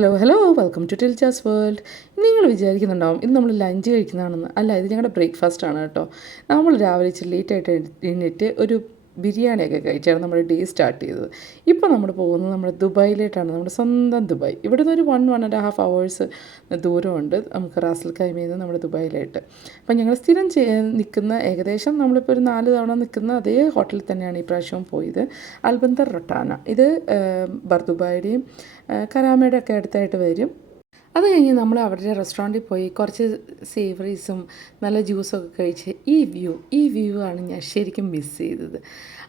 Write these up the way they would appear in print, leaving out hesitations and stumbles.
Hello welcome to Tiljas world. നിങ്ങൾ വിചാരിക്കുന്നുണ്ടാവും ഇത് നമ്മൾ ലഞ്ച് കഴിക്കുന്നതാണെന്ന്. അല്ല, ഇത് ഞങ്ങളുടെ ബ്രേക്ക്ഫാസ്റ്റ് ആണ് കേട്ടോ. നമ്മൾ രാവിലെ ഇച്ചിരി ലേറ്റായിട്ട് എഴുന്നേറ്റ് ഒരു ബിരിയാണിയൊക്കെ കഴിച്ചാണ് നമ്മുടെ ഡേ സ്റ്റാർട്ട് ചെയ്തത്. ഇപ്പോൾ നമ്മൾ പോകുന്നത് നമ്മുടെ ദുബായിലേട്ടാണ്, നമ്മുടെ സ്വന്തം ദുബായ്. ഇവിടുന്ന് ഒരു 1.5 hours ദൂരമുണ്ട് നമുക്ക് റാസൽ ഖൈമയിൽ നിന്ന് നമ്മുടെ ദുബായിലായിട്ട്. അപ്പം ഞങ്ങൾ സ്ഥിരം നിൽക്കുന്ന, ഏകദേശം നമ്മളിപ്പോൾ ഒരു 4 തവണ നിൽക്കുന്ന അതേ ഹോട്ടലിൽ തന്നെയാണ് ഈ പ്രാവശ്യവും പോയത്. അൽബന്തർ റൊട്ടാന. ഇത് ബർദുബായുടെയും കരാമയുടെ ഒക്കെ അടുത്തായിട്ട് വരും. അത് കഴിഞ്ഞ് നമ്മൾ അവരുടെ റെസ്റ്റോറൻറ്റിൽ പോയി കുറച്ച് സേവറീസും നല്ല ജ്യൂസൊക്കെ കഴിച്ച് ഈ വ്യൂ ആണ് ഞാൻ ശരിക്കും മിസ് ചെയ്തത്.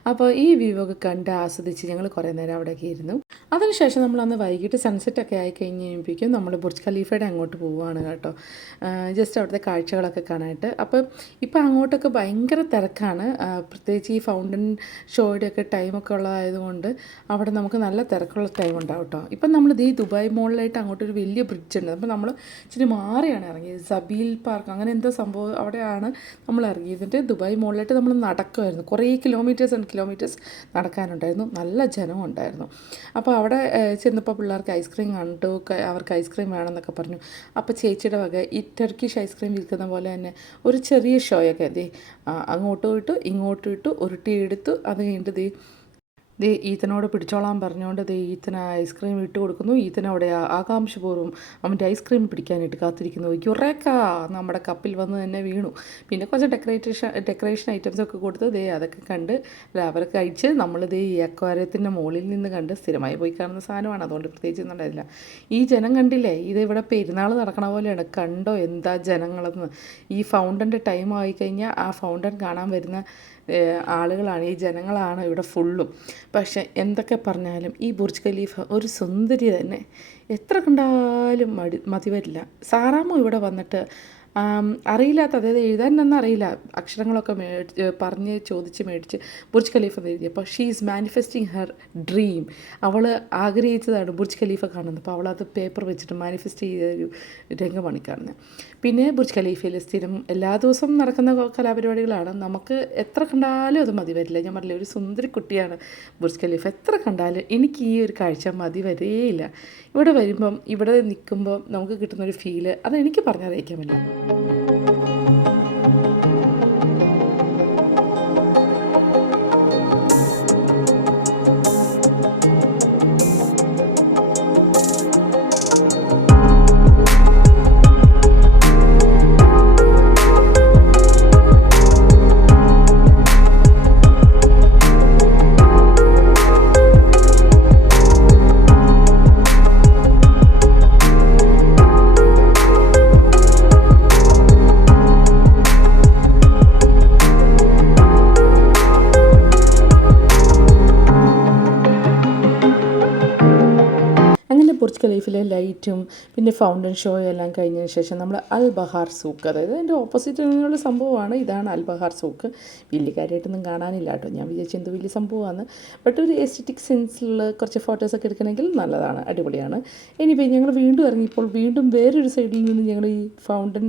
അപ്പോൾ ഈ വ്യൂ ഒക്കെ കണ്ട് ആസ്വദിച്ച് ഞങ്ങൾ കുറേ നേരം അവിടെയൊക്കെ ഇരുന്നു. അതിനുശേഷം നമ്മൾ അന്ന് വൈകിട്ട് സൺസെറ്റൊക്കെ ആയി കഴിഞ്ഞ് കഴിയുമ്പോഴേക്കും നമ്മൾ ബുർജ് ഖലീഫയുടെ അങ്ങോട്ട് പോവുകയാണ് കേട്ടോ, ജസ്റ്റ് അവിടുത്തെ കാഴ്ചകളൊക്കെ കാണാനായിട്ട്. അപ്പോൾ ഇപ്പോൾ അങ്ങോട്ടൊക്കെ ഭയങ്കര തിരക്കാണ്, പ്രത്യേകിച്ച് ഈ ഫൗണ്ടൻ ഷോയുടെയൊക്കെ ടൈമൊക്കെ ഉള്ളതായതുകൊണ്ട് അവിടെ നമുക്ക് നല്ല തിരക്കുള്ള ടൈം ഉണ്ടാവും കേട്ടോ. ഇപ്പം നമ്മളിത് ഈ ദുബായ് മോളിലായിട്ട് അങ്ങോട്ടൊരു വലിയ ബ്രിഡ്ജ് ഉണ്ട്. അപ്പോൾ നമ്മൾ ഇച്ചിരി മാറിയാണ് ഇറങ്ങിയത്, സബീൽ പാർക്ക് അങ്ങനെ എന്തോ സംഭവം അവിടെയാണ് നമ്മൾ ഇറങ്ങിയത്. എന്നിട്ട് ദുബായ് മോളിലായിട്ട് നമ്മൾ നടക്കുമായിരുന്നു, കുറേ കിലോമീറ്റേഴ്സ് നടക്കാനുണ്ടായിരുന്നു, നല്ല ജനവും ഉണ്ടായിരുന്നു. അപ്പോൾ അവിടെ ചെന്നപ്പോൾ പിള്ളേർക്ക് ഐസ്ക്രീം കണ്ടു, അവർക്ക് ഐസ്ക്രീം വേണമെന്നൊക്കെ പറഞ്ഞു. അപ്പോൾ ചേച്ചിയുടെ വക ഈ ടർക്കിഷ് ഐസ്ക്രീം വിൽക്കുന്ന പോലെ തന്നെ ഒരു ചെറിയ ഷോയൊക്കെ അങ്ങോട്ടും ഇട്ടു ഇങ്ങോട്ടും ഇട്ടു ഉരുട്ടിയെടുത്തു. അത് കഴിഞ്ഞിട്ട് ഈത്തനോട് പിടിച്ചോളാൻ പറഞ്ഞുകൊണ്ട് ഈത്തന ഐസ്ക്രീം ഇട്ട് കൊടുക്കുന്നു. ഈത്തന അവിടെ ആകാംക്ഷപൂർവ്വം അവൻ്റെ ഐസ്ക്രീം പിടിക്കാനായിട്ട് കാത്തിരിക്കുന്നു. യുറേക്കാ നമ്മുടെ കപ്പിൽ വന്ന് തന്നെ വീണു. പിന്നെ കുറച്ച് ഡെക്കറേഷൻ ഐറ്റംസൊക്കെ കൊടുത്ത് അതൊക്കെ കണ്ട് അവർ കഴിച്ച് നമ്മൾ ഈ അക്വാരിയത്തിൻ്റെ മുകളിൽ നിന്ന് കണ്ട് സ്ഥിരമായി പോയി കാണുന്ന സാധനമാണ്, അതുകൊണ്ട് പ്രത്യേകിച്ച് ഒന്നും ഉണ്ടായില്ല. ഈ ജനം കണ്ടില്ലേ, ഇത് ഇവിടെ പെരുന്നാൾ നടക്കണ പോലെയാണ്. കണ്ടോ എന്താ ജനങ്ങളെന്ന്. ഈ ഫൗണ്ടൻ്റെ ടൈം ആയിക്കഴിഞ്ഞാൽ ആ ഫൗണ്ടൻ കാണാൻ വരുന്ന ആളുകളാണ്, ഈ ജനങ്ങളാണ് ഇവിടെ ഫുള്ളും. പക്ഷേ എന്തൊക്കെ പറഞ്ഞാലും ഈ ബുർജ് ഖലീഫ ഒരു സുന്ദരി തന്നെ, എത്ര കണ്ടാലും മതി വരില്ല. സാറാമ്മ ഇവിടെ വന്നിട്ട് അറിയില്ലാത്ത, അതായത് എഴുതാനൊന്നും അറിയില്ല, അക്ഷരങ്ങളൊക്കെ പറഞ്ഞ് ചോദിച്ച് മേടിച്ച് ബുർജ് ഖലീഫ എഴുതി. അപ്പോൾ she is manifesting her dream. അവൾ ആഗ്രഹിച്ചതാണ് ബുർജ് ഖലീഫ കാണുന്നത്. അപ്പോൾ അവളത് പേപ്പർ വെച്ചിട്ട് മാനിഫെസ്റ്റ് ചെയ്തൊരു രംഗമാണ് കാണുന്നത്. പിന്നെ ബുർജ് ഖലീഫയിൽ സ്ഥിരം എല്ലാ ദിവസവും നടക്കുന്ന കലാപരിപാടികളാണ്. നമുക്ക് എത്ര കണ്ടാലും അത് മതി വരില്ല. ഞാൻ പറഞ്ഞില്ല, ഒരു സുന്ദരി കുട്ടിയാണ് ബുർജ് ഖലീഫ. എത്ര കണ്ടാലും എനിക്ക് ഈ ഒരു കാഴ്ച മതി വരേയില്ല. ഇവിടെ വരുമ്പം, ഇവിടെ നിൽക്കുമ്പോൾ നമുക്ക് കിട്ടുന്നൊരു ഫീല് അത് എനിക്ക് പറഞ്ഞറിയിക്കാൻ പറ്റില്ല. ബുർജ് ഖലീഫിലെ ലൈറ്റും പിന്നെ ഫൗണ്ടൻ ഷോ എല്ലാം കഴിഞ്ഞതിന് ശേഷം നമ്മൾ അൽ ബഹാർ സൂക്ക്, അതായത് അതിൻ്റെ ഓപ്പോസിറ്റിലുള്ള സംഭവമാണ്. ഇതാണ് അൽ ബഹാർ സൂക്ക്. വലിയ കാര്യമായിട്ടൊന്നും കാണാനില്ല കേട്ടോ. ഞാൻ വിചാരിച്ചു എന്ത് വലിയ സംഭവമാണ്, ബട്ട് ഒരു എസ്തറ്റിക് സെൻസിലുള്ള കുറച്ച് ഫോട്ടോസൊക്കെ എടുക്കണമെങ്കിൽ നല്ലതാണ്, അടിപൊളിയാണ്. ഇനിയിപ്പോൾ ഞങ്ങൾ വീണ്ടും ഇറങ്ങിയപ്പോൾ വീണ്ടും വേറൊരു സൈഡിൽ നിന്ന് ഞങ്ങൾ ഈ ഫൗണ്ടൻ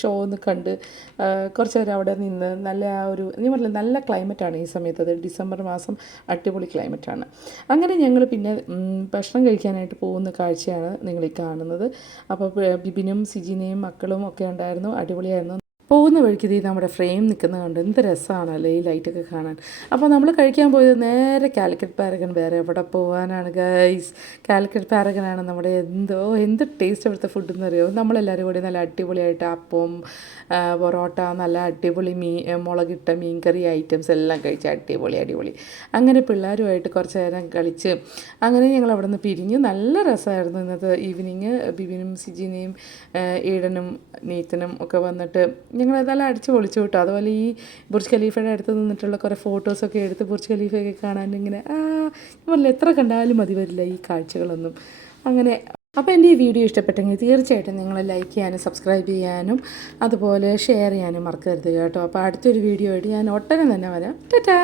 ഷോ ഒന്ന് കണ്ട് കുറച്ച് നേരം അവിടെ നിന്ന് നല്ല ഞാൻ പറഞ്ഞില്ല, നല്ല ക്ലൈമറ്റാണ് ഈ സമയത്ത്. അത് ഡിസംബർ മാസം, അടിപൊളി ക്ലൈമറ്റാണ്. അങ്ങനെ ഞങ്ങൾ പിന്നെ ഭക്ഷണം കഴിക്കാനായിട്ട് പോകുന്ന കാഴ്ചയാണ് നിങ്ങളീ കാണുന്നത്. അപ്പോൾ ബിബിനും സിജിനയും മക്കളും ഒക്കെ ഉണ്ടായിരുന്നു, അടിപൊളിയായിരുന്നു. പോകുന്ന വഴിക്ക് നമ്മുടെ ഫ്രെയിം നിൽക്കുന്നത് കണ്ട് എന്ത് രസമാണല്ലേ ഈ ലൈറ്റൊക്കെ കാണാൻ. അപ്പോൾ നമ്മൾ കഴിക്കാൻ പോയത് നേരെ കാലിക്കറ്റ് പാരഗൺ. വേറെ എവിടെ പോകാനാണ് ഗൈസ്, കാലിക്കറ്റ് പാരഗനാണ് നമ്മുടെ. എന്ത് ടേസ്റ്റ് അവിടുത്തെ ഫുഡ് എന്ന് അറിയുമോ. നമ്മളെല്ലാവരും കൂടി നല്ല അടിപൊളിയായിട്ട് അപ്പം, പൊറോട്ട, നല്ല അടിപൊളി മുളകിട്ട മീൻകറി ഐറ്റംസ് എല്ലാം കഴിച്ച് അടിപൊളി. അങ്ങനെ പിള്ളേരുമായിട്ട് കുറച്ച് നേരം കളിച്ച് അങ്ങനെ ഞങ്ങൾ അവിടെ നിന്ന് പിരിഞ്ഞ്. നല്ല രസമായിരുന്നു ഇന്നത്തെ ഈവനിങ്. ബിബിനും സിജിനയും ഈഡനും നീത്തനും ഒക്കെ വന്നിട്ട് ഞങ്ങൾ അതെല്ലാം അടിച്ച് പൊളിച്ചു കിട്ടും. അതുപോലെ ഈ ബുർജ് ഖലീഫയുടെ അടുത്ത് നിന്നിട്ടുള്ള കുറേ ഫോട്ടോസൊക്കെ എടുത്ത് ബുർജ് ഖലീഫയൊക്കെ കാണാൻ ഇങ്ങനെ ഞാൻ എത്ര കണ്ടാലും മതി വരില്ല ഈ കാഴ്ചകളൊന്നും. അങ്ങനെ അപ്പോൾ എൻ്റെ ഈ വീഡിയോ ഇഷ്ടപ്പെട്ടെങ്കിൽ തീർച്ചയായിട്ടും നിങ്ങൾ ലൈക്ക് ചെയ്യാനും സബ്സ്ക്രൈബ് ചെയ്യാനും അതുപോലെ ഷെയർ ചെയ്യാനും മറക്കരുത് കേട്ടോ. അപ്പോൾ അടുത്തൊരു വീഡിയോ ആയിട്ട് ഞാൻ ഒട്ടനെ തന്നെ വരാം. ടാറ്റാ.